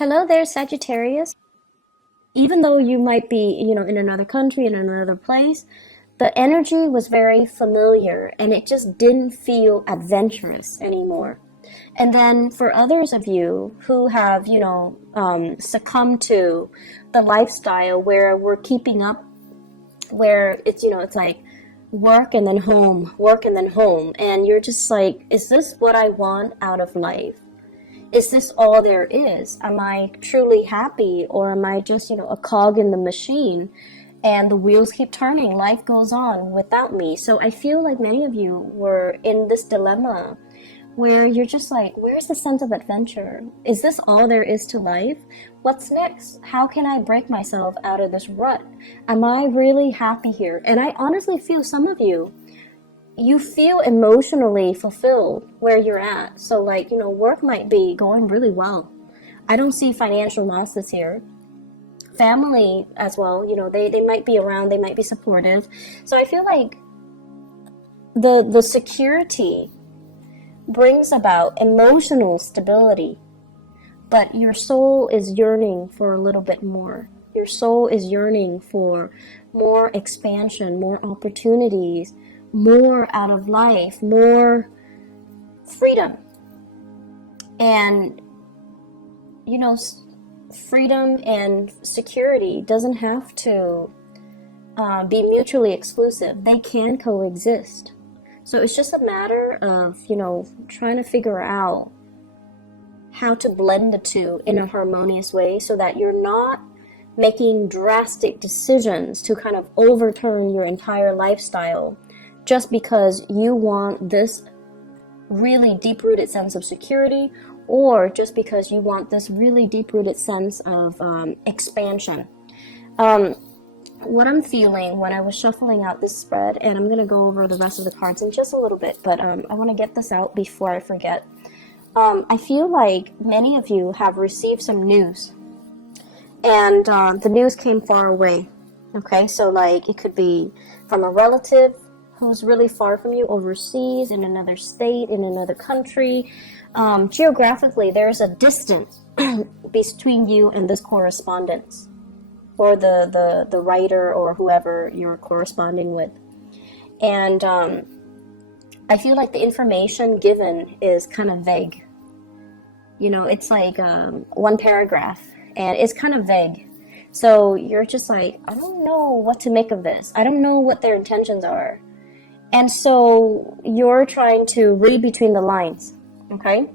Hello there, Sagittarius. Even though you might be, in another country, in another place, the energy was very familiar and it just didn't feel adventurous anymore. And then for others of you who have, succumbed to the lifestyle where we're keeping up, where it's like work and then home. And you're just like, is this what I want out of life? Is this all there is? Am I truly happy, or am I just, a cog in the machine and the wheels keep turning? Life goes on without me. So I feel like many of you were in this dilemma where you're just like, where's the sense of adventure? Is this all there is to life? What's next? How can I break myself out of this rut? Am I really happy here? And I honestly feel some of you feel emotionally fulfilled where you're at. So like, work might be going really well. I don't see financial losses here. Family as well, they might be around, they might be supportive. So I feel like the security brings about emotional stability, but your soul is yearning for a little bit more. Your soul is yearning for more expansion, more opportunities, more out of life, more freedom. And freedom and security doesn't have to be mutually exclusive. They can coexist. So it's just a matter of trying to figure out how to blend the two in a harmonious way, so that you're not making drastic decisions to kind of overturn your entire lifestyle just because you want this really deep-rooted sense of security, or just because you want this really deep-rooted sense of expansion. What I'm feeling when I was shuffling out this spread, and I'm going to go over the rest of the cards in just a little bit, but I want to get this out before I forget. I feel like many of you have received some news, and the news came far away. Okay, so like it could be from a relative who's really far from you, overseas, in another state, in another country. Geographically, there's a distance between you and this correspondence, or the writer, or whoever you're corresponding with. And I feel like the information given is kind of vague. It's like one paragraph, and it's kind of vague. So you're just like, I don't know what to make of this. I don't know what their intentions are. And so you're trying to read between the lines, okay?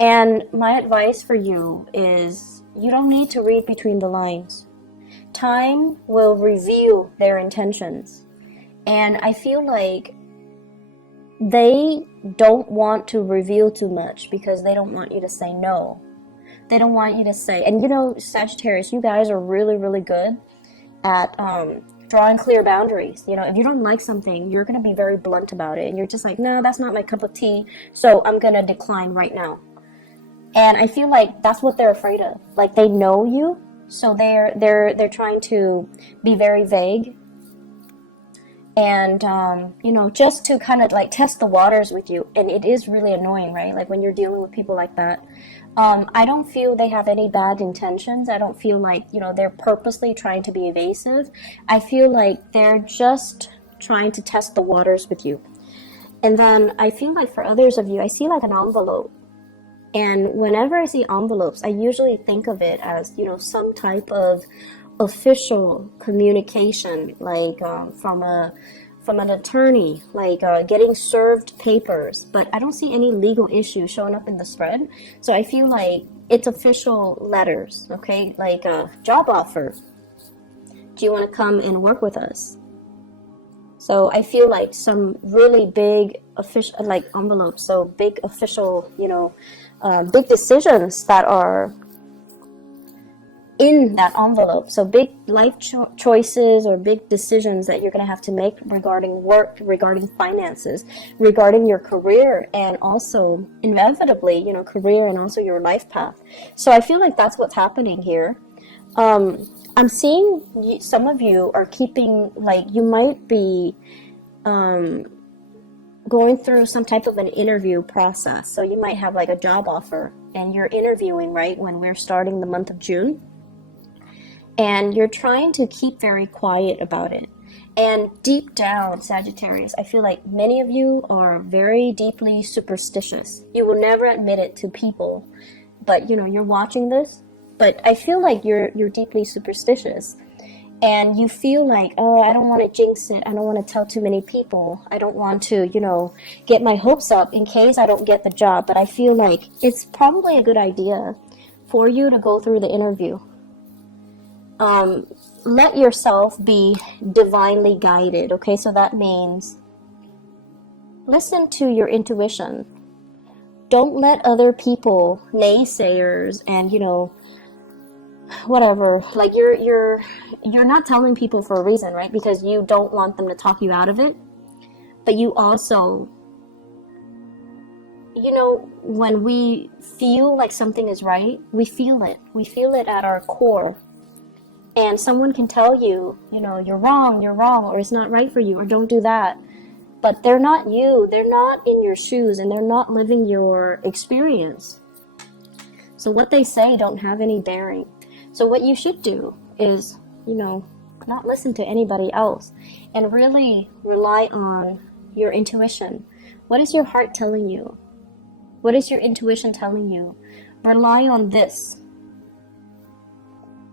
And my advice for you is you don't need to read between the lines. Time will reveal their intentions. And I feel like they don't want to reveal too much because they don't want you to say no. They don't want you to say, and Sagittarius, you guys are really, really good at drawing clear boundaries. If you don't like something, you're going to be very blunt about it, and you're just like, no, that's not my cup of tea, so I'm going to decline right now. And I feel like that's what they're afraid of. Like, they know you, so they're trying to be very vague, and just to kind of like test the waters with you. And it is really annoying, right? Like when you're dealing with people like that. I don't feel they have any bad intentions. I don't feel like, they're purposely trying to be evasive. I feel like they're just trying to test the waters with you. And then I feel like for others of you, I see like an envelope. And whenever I see envelopes, I usually think of it as, some type of official communication, like from an attorney, like getting served papers. But I don't see any legal issue showing up in the spread. So I feel like it's official letters, okay? Like a job offer. Do you want to come and work with us? So I feel like some really big official, like envelopes, so big official, big decisions that are in that envelope. So big life choices or big decisions that you're going to have to make regarding work, regarding finances, regarding your career, and also inevitably, career and also your life path. So I feel like that's what's happening here. I'm seeing some of you are keeping, like, you might be going through some type of an interview process. So you might have like a job offer and you're interviewing, right, when we're starting the month of June. And you're trying to keep very quiet about it. And deep down, Sagittarius, I feel like many of you are very deeply superstitious. You will never admit it to people, but you know, you're watching this, but I feel like you're deeply superstitious. And you feel like, oh, I don't want to jinx it. I don't want to tell too many people. I don't want to, you know, get my hopes up in case I don't get the job. But I feel like it's probably a good idea for you to go through the interview. Let yourself be divinely guided, okay? So that means listen to your intuition. Don't let other people, naysayers, and, you know, whatever, like you're not telling people for a reason, right? Because you don't want them to talk you out of it. But you also, you know, when we feel like something is right, we feel it at our core. And someone can tell you, you know, you're wrong, or it's not right for you, or don't do that. But they're not you, they're not in your shoes, and they're not living your experience. So what they say don't have any bearing. So what you should do is, you know, not listen to anybody else and really rely on your intuition. What is your heart telling you? What is your intuition telling you? Rely on this.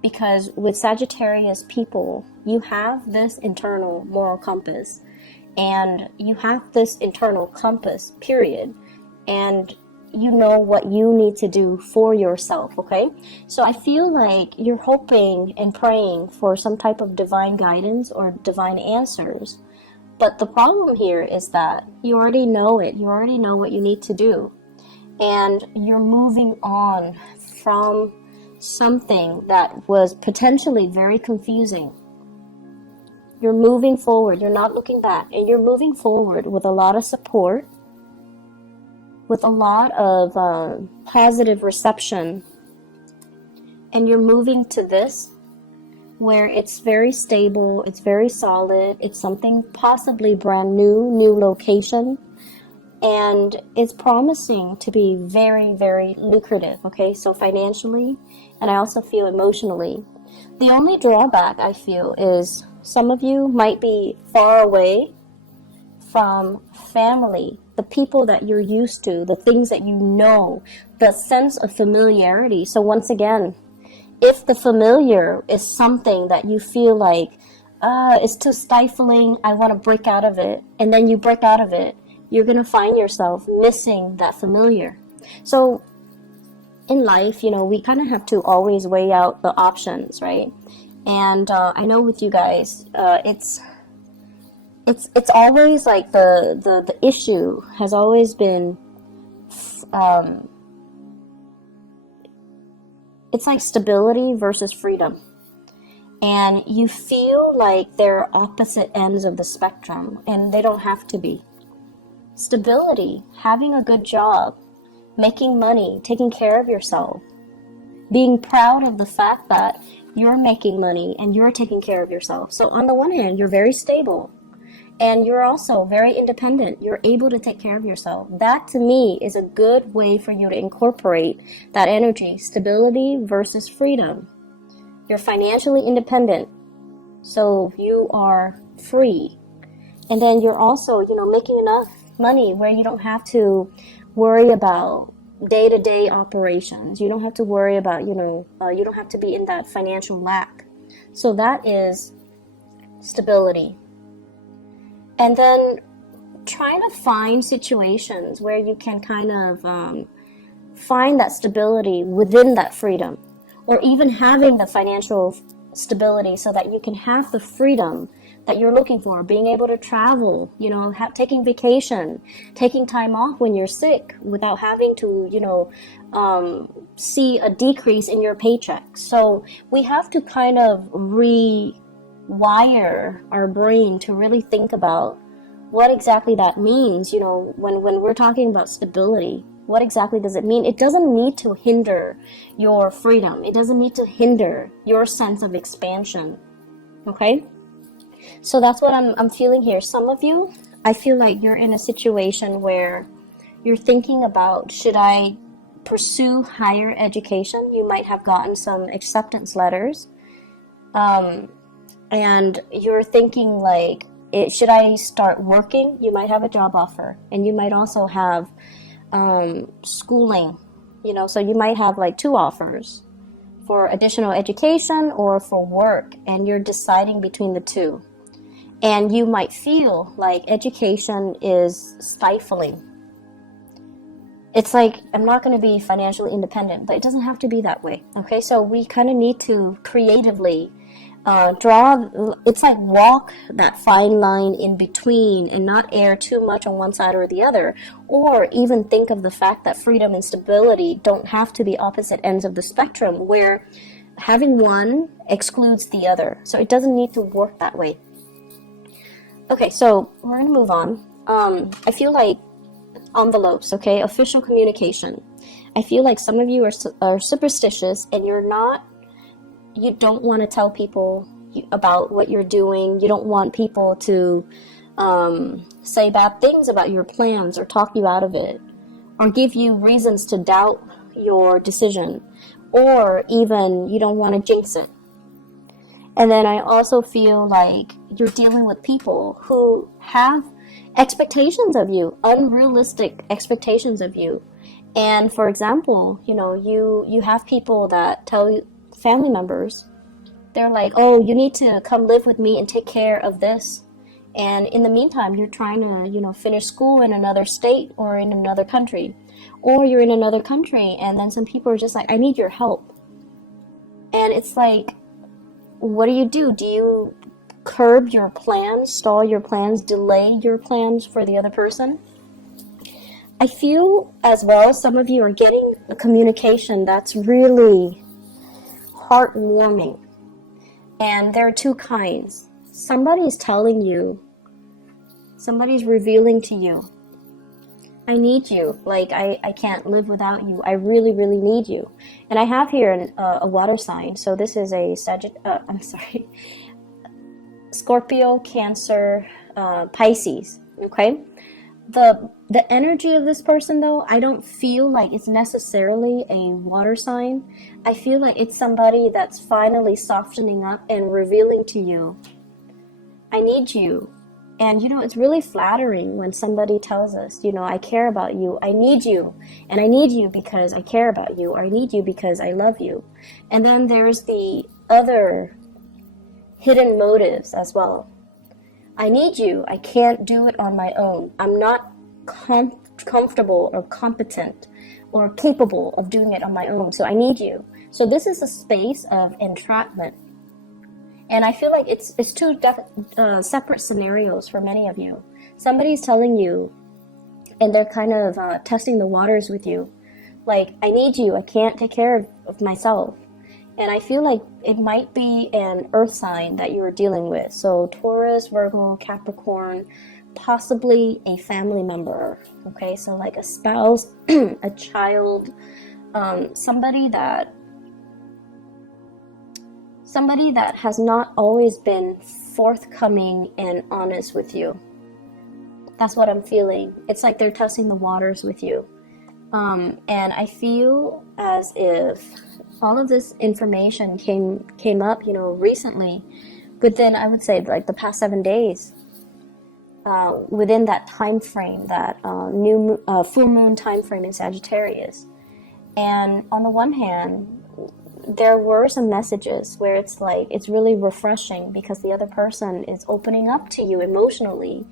Because with Sagittarius people, you have this internal moral compass. And you have this internal compass, period. And you know what you need to do for yourself, okay? So I feel like you're hoping and praying for some type of divine guidance or divine answers. But the problem here is that you already know it. You already know what you need to do. And you're moving on from something that was potentially very confusing. You're moving forward. You're not looking back. And you're moving forward with a lot of support, with a lot of positive reception, and you're moving to this where it's very stable, it's very solid, it's something possibly brand new location, and it's promising to be very, very lucrative, okay? So financially, and I also feel emotionally. The only drawback I feel is some of you might be far away from family, the people that you're used to, the things that you know, the sense of familiarity. So once again, if the familiar is something that you feel like, it's too stifling, I want to break out of it, and then you break out of it, you're going to find yourself missing that familiar. So in life, you know, we kind of have to always weigh out the options, right? And I know with you guys, it's always like the issue has always been it's like stability versus freedom. And you feel like they're opposite ends of the spectrum, and they don't have to be. Stability, having a good job, making money, taking care of yourself, being proud of the fact that you're making money and you're taking care of yourself. So on the one hand, you're very stable. And you're also very independent. You're able to take care of yourself. That, to me, is a good way for you to incorporate that energy. Stability versus freedom. You're financially independent, so you are free. And then you're also, you know, making enough money where you don't have to worry about day-to-day operations. You don't have to worry about, you know, you don't have to be in that financial lack. So that is stability. And then trying to find situations where you can kind of find that stability within that freedom, or even having the financial stability so that you can have the freedom that you're looking for, being able to travel, you know, taking vacation, taking time off when you're sick without having to, you know, see a decrease in your paycheck. So we have to kind of wire our brain to really think about what exactly that means. You know, when we're talking about stability, what exactly does it mean? It doesn't need to hinder your freedom. It doesn't need to hinder your sense of expansion. Okay? So that's what I'm feeling here. Some of you, I feel like you're in a situation where you're thinking about, should I pursue higher education? You might have gotten some acceptance letters. And you're thinking like, should I start working? You might have a job offer, and you might also have schooling, so you might have like 2 offers for additional education or for work, and you're deciding between the 2. And you might feel like education is stifling. It's like, I'm not going to be financially independent, but it doesn't have to be that way. Okay, so we kind of need to creatively it's like walk that fine line in between and not err too much on one side or the other, or even think of the fact that freedom and stability don't have to be opposite ends of the spectrum where having one excludes the other. So it doesn't need to work that way. Okay, so we're going to move on. I feel like envelopes, okay, official communication. I feel like some of you are superstitious, and you don't want to tell people about what you're doing. You don't want people to say bad things about your plans or talk you out of it or give you reasons to doubt your decision, or even you don't want to jinx it. And then I also feel like you're dealing with people who have expectations of you, unrealistic expectations of you. And for example, you have people that tell you, family members, they're like, oh, you need to come live with me and take care of this. And in the meantime, you're trying to, finish school in another state or in another country. Or you're in another country, and then some people are just like, I need your help. And it's like, what do? Do you curb your plans, stall your plans, delay your plans for the other person? I feel as well, some of you are getting a communication that's really heartwarming. And there are 2 kinds. Somebody's telling you, somebody's revealing to you, I need you. Like, I can't live without you. I really, really need you. And I have here a water sign. So this is a Scorpio, Cancer, Pisces. Okay? The energy of this person, though, I don't feel like it's necessarily a water sign. I feel like it's somebody that's finally softening up and revealing to you, I need you. And, it's really flattering when somebody tells us, I care about you, I need you. And I need you because I care about you, or I need you because I love you. And then there's the other hidden motives as well. I need you. I can't do it on my own. I'm not comfortable or competent or capable of doing it on my own. So I need you. So this is a space of entrapment. And I feel like it's 2 separate scenarios for many of you. Somebody's telling you, and they're kind of testing the waters with you. Like, I need you. I can't take care of myself. And I feel like it might be an earth sign that you are dealing with. So Taurus, Virgo, Capricorn, possibly a family member. Okay, so like a spouse, a child, somebody that has not always been forthcoming and honest with you. That's what I'm feeling. It's like they're testing the waters with you. And I feel as if all of this information came up, recently, within, I would say, like the past 7 days, within that time frame, that full moon time frame in Sagittarius. And on the one hand, there were some messages where it's like, it's really refreshing because the other person is opening up to you emotionally.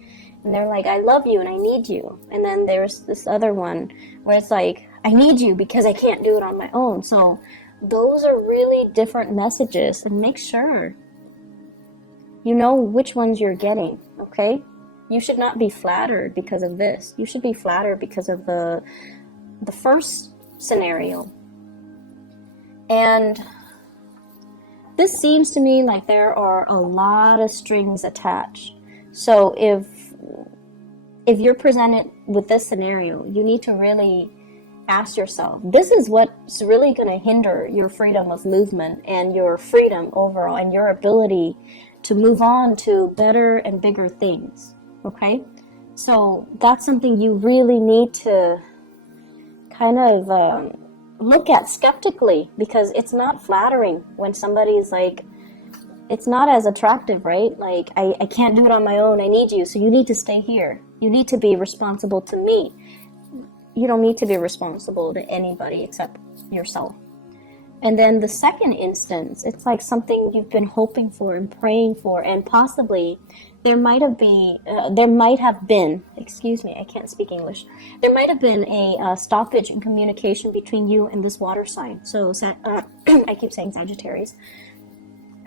And they're like, I love you and I need you. And then there's this other one where it's like, I need you because I can't do it on my own. So those are really different messages, and make sure you know which ones you're getting, okay? You should not be flattered because of this. You should be flattered because of the first scenario. And this seems to me like there are a lot of strings attached. So if you're presented with this scenario, you need to really ask yourself, this is what's really going to hinder your freedom of movement and your freedom overall and your ability to move on to better and bigger things, okay? So that's something you really need to kind of look at skeptically, because it's not flattering when somebody's like, it's not as attractive, right? Like, I can't do it on my own, I need you, so you need to stay here. You need to be responsible to me. You don't need to be responsible to anybody except yourself. And then the second instance, it's like something you've been hoping for and praying for, and possibly there might have been, excuse me, I can't speak English. There might have been a stoppage in communication between you and this water sign. So I keep saying Sagittarius.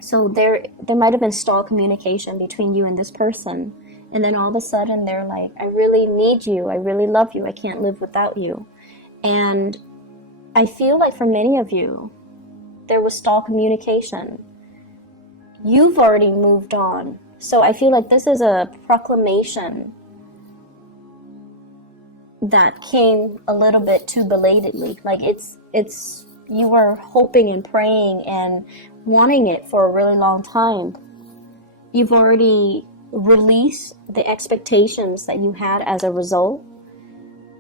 So there might have been stalled communication between you and this person. And then all of a sudden they're like, I really need you. I really love you. I can't live without you. And I feel like for many of you, there was stalled communication. You've already moved on. So I feel like this is a proclamation that came a little bit too belatedly. Like it's you were hoping and praying and wanting it for a really long time. You've already released the expectations that you had as a result.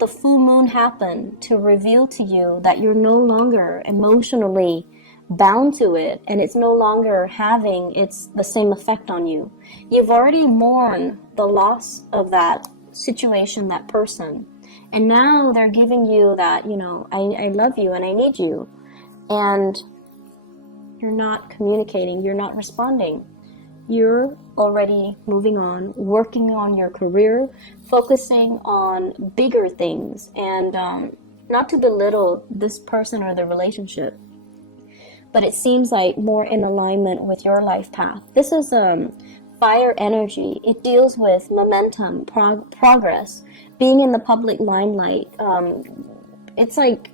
The full moon happened to reveal to you that you're no longer emotionally bound to it, and it's no longer having the same effect on you. You've already mourned the loss of that situation, that person, and now they're giving you that, I love you and I need you, and you're not communicating, you're not responding. You're already moving on, working on your career, focusing on bigger things, and not to belittle this person or the relationship, but it seems like more in alignment with your life path. This is fire energy. It deals with momentum, progress, being in the public limelight. It's like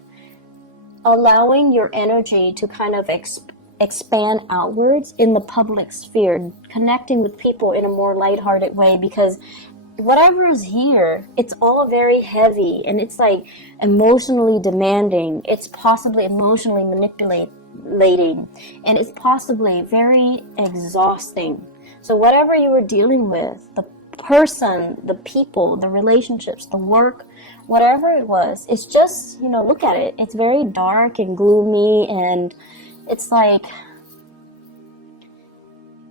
allowing your energy to kind of expand outwards in the public sphere, connecting with people in a more lighthearted way, because whatever is here, it's all very heavy, and it's like emotionally demanding. It's possibly emotionally manipulating, and it's possibly very exhausting. So whatever you were dealing with, the person, the people, the relationships, the work, whatever it was, it's just, look at it. It's very dark and gloomy, and it's like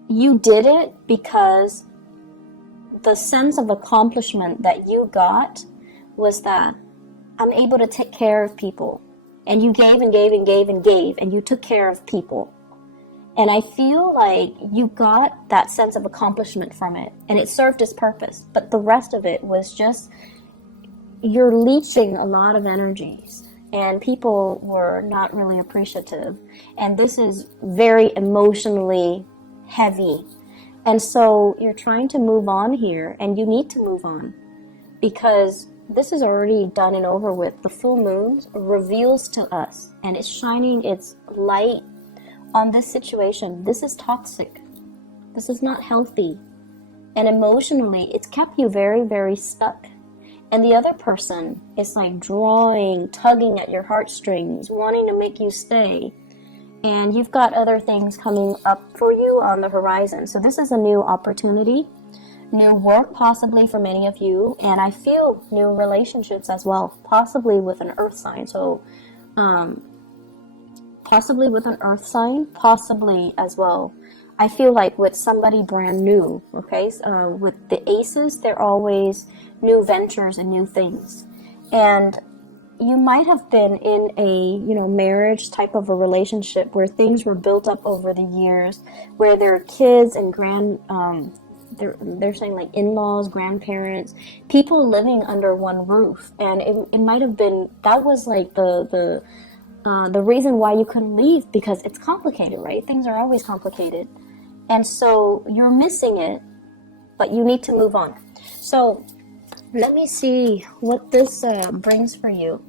you did it because the sense of accomplishment that you got was that I'm able to take care of people. And you gave and gave and gave and gave, and you took care of people. And I feel like you got that sense of accomplishment from it, and it served its purpose. But the rest of it was just, you're leeching a lot of energies, and people were not really appreciative. And this is very emotionally heavy. And so you're trying to move on here, and you need to move on, because this is already done and over with. The full moon reveals to us, and it's shining its light on this situation. This is toxic. This is not healthy. And emotionally, it's kept you very, very stuck. And the other person is like drawing, tugging at your heartstrings, wanting to make you stay. And you've got other things coming up for you on the horizon. So this is a new opportunity. New work possibly for many of you, and I feel new relationships as well, possibly with an earth sign. So possibly with an earth sign, possibly as well, I feel like with somebody brand new. Okay, with the aces, they're always new ventures and new things. And you might have been in a marriage type of a relationship where things were built up over the years, where there are kids and they're saying like in-laws, grandparents, people living under one roof. And it might have been, that was like the reason why you couldn't leave, because it's complicated, right? Things are always complicated. And so you're missing it, but you need to move on. So let me see what this brings for you.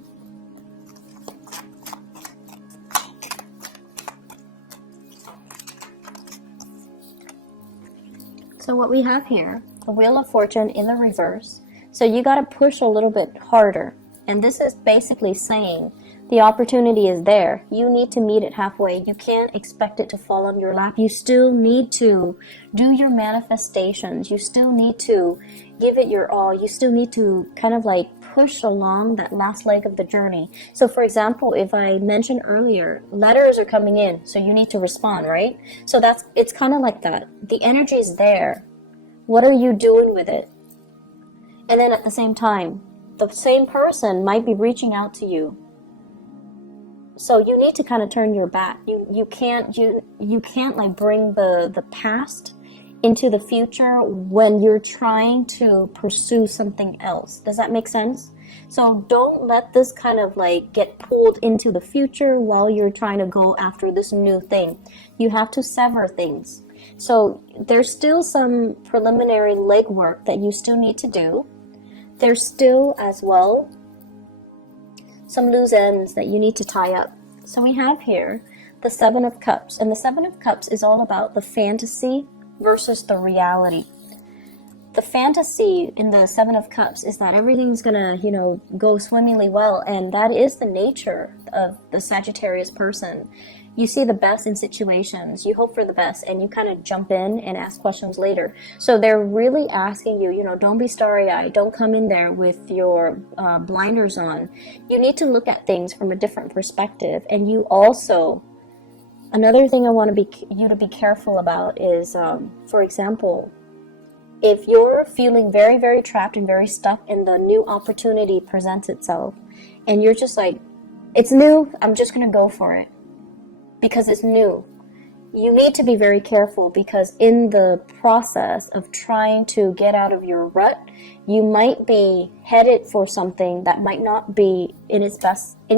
So what we have here, the Wheel of Fortune in the reverse. So you got to push a little bit harder. And this is basically saying The opportunity is there. You need to meet it halfway. You can't expect it to fall on your lap. You still need to do your manifestations. You still need to give it your all. You still need to kind of like push along that last leg of the journey. So for example, if I mentioned earlier, letters are coming in, so you need to respond, right? So it's kind of like that. The energy is there. What are you doing with it? And then at the same time, the same person might be reaching out to you. So you need to kind of turn your back. You can't like bring the past into the future when you're trying to pursue something else. Does that make sense? So don't let this kind of like get pulled into the future while you're trying to go after this new thing. You have to sever things. So there's still some preliminary legwork that you still need to do. There's still as well some loose ends that you need to tie up. So we have here the Seven of Cups, and the Seven of Cups is all about the fantasy versus the reality. The fantasy in the Seven of Cups is that everything's gonna, go swimmingly well, and that is the nature of the Sagittarius person. You see the best in situations, you hope for the best, and you kind of jump in and ask questions later. So they're really asking you, don't be starry-eyed, don't come in there with your blinders on. You need to look at things from a different perspective. And you also, another thing I want you to be careful about is, for example, if you're feeling very, very trapped and very stuck and the new opportunity presents itself, and you're just like, it's new, I'm just going to go for it because it's new. You need to be very careful, because in the process of trying to get out of your rut, you might be headed for something that might not be in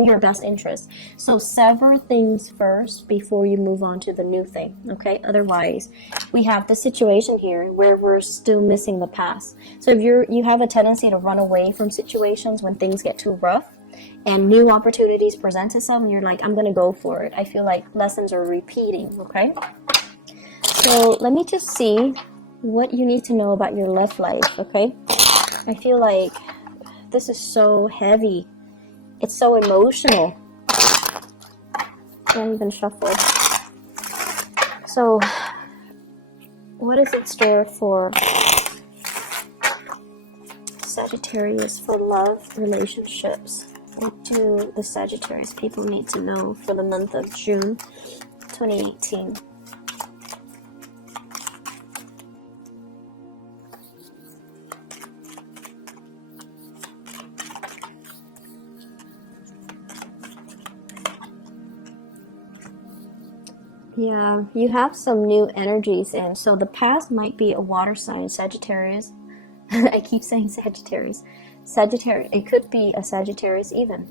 your best interest. So sever things first before you move on to the new thing, okay? Otherwise, we have the situation here where we're still missing the past. So if you have a tendency to run away from situations when things get too rough, and new opportunities present itself, and you're like, I'm going to go for it. I feel like lessons are repeating, okay? So let me just see what you need to know about your love life, okay? I feel like this is so heavy. It's so emotional. Don't even shuffle. So what is in store for Sagittarius for love, relationships? What do the Sagittarius people need to know for the month of June 2018? Yeah, you have some new energies in. So the past might be a water sign, Sagittarius. I keep saying Sagittarius. Sagittarius, it could be a Sagittarius even.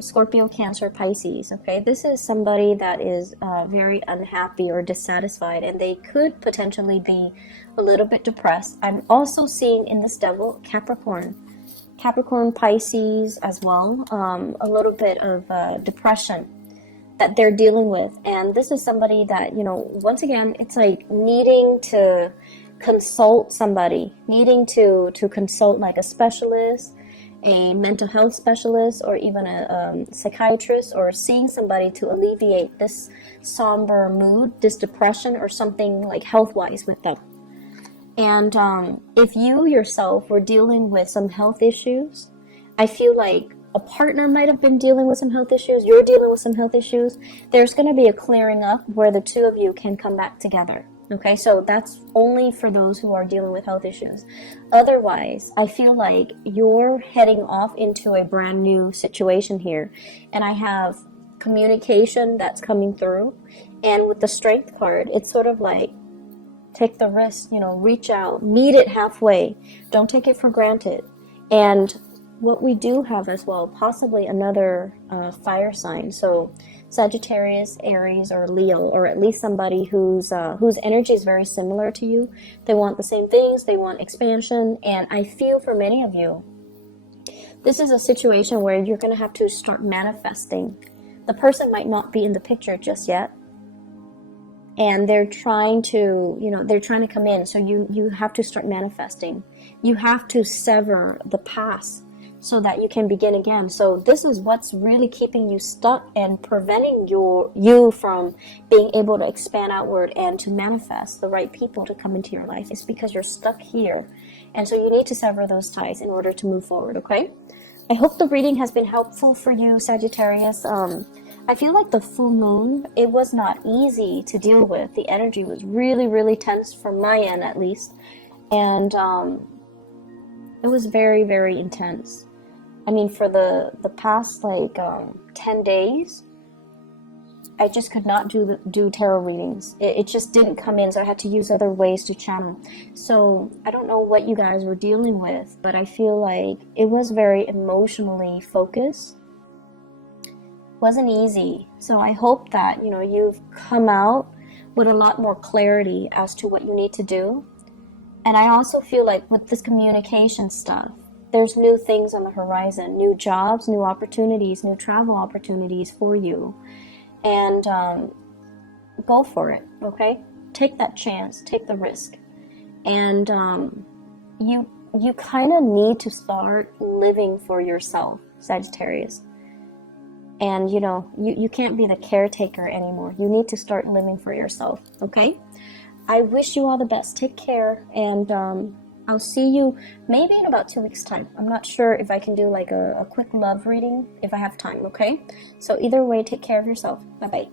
Scorpio, Cancer, Pisces, okay? This is somebody that is very unhappy or dissatisfied, and they could potentially be a little bit depressed. I'm also seeing in this devil, Capricorn, Pisces as well, a little bit of depression that they're dealing with. And this is somebody that, once again, it's like needing to consult somebody, needing to consult like a specialist, a mental health specialist, or even a psychiatrist, or seeing somebody to alleviate this somber mood, this depression, or something like health-wise with them. And if you yourself were dealing with some health issues, I feel like a partner might have been dealing with some health issues, you're dealing with some health issues, there's going to be a clearing up where the two of you can come back together. Okay, so that's only for those who are dealing with health issues. Otherwise, I feel like you're heading off into a brand new situation here. And I have communication that's coming through. And with the Strength card, it's sort of like, take the risk, reach out, meet it halfway. Don't take it for granted. And what we do have as well, possibly another fire sign. So Sagittarius, Aries, or Leo, or at least somebody whose energy is very similar to you. They want the same things, they want expansion, and I feel for many of you, this is a situation where you're going to have to start manifesting. The person might not be in the picture just yet, and they're trying to come in, so you have to start manifesting. You have to sever the past so that you can begin again. So this is what's really keeping you stuck and preventing you from being able to expand outward and to manifest the right people to come into your life. It's because you're stuck here. And so you need to sever those ties in order to move forward, okay? I hope the reading has been helpful for you, Sagittarius. I feel like the full moon, it was not easy to deal with. The energy was really, really tense from my end, at least. And it was very, very intense. I mean, for the past, like, 10 days, I just could not do tarot readings. It just didn't come in, so I had to use other ways to channel. So I don't know what you guys were dealing with, but I feel like it was very emotionally focused. Wasn't easy. So I hope that, you know, you've come out with a lot more clarity as to what you need to do. And I also feel like with this communication stuff, there's new things on the horizon, new jobs, new opportunities, new travel opportunities for you. And go for it, okay? Take that chance, take the risk. And you kind of need to start living for yourself, Sagittarius. And, you know, you can't be the caretaker anymore. You need to start living for yourself, okay? I wish you all the best. Take care, and I'll see you maybe in about 2 weeks' time. I'm not sure if I can do like a quick love reading if I have time, okay? So either way, take care of yourself. Bye-bye.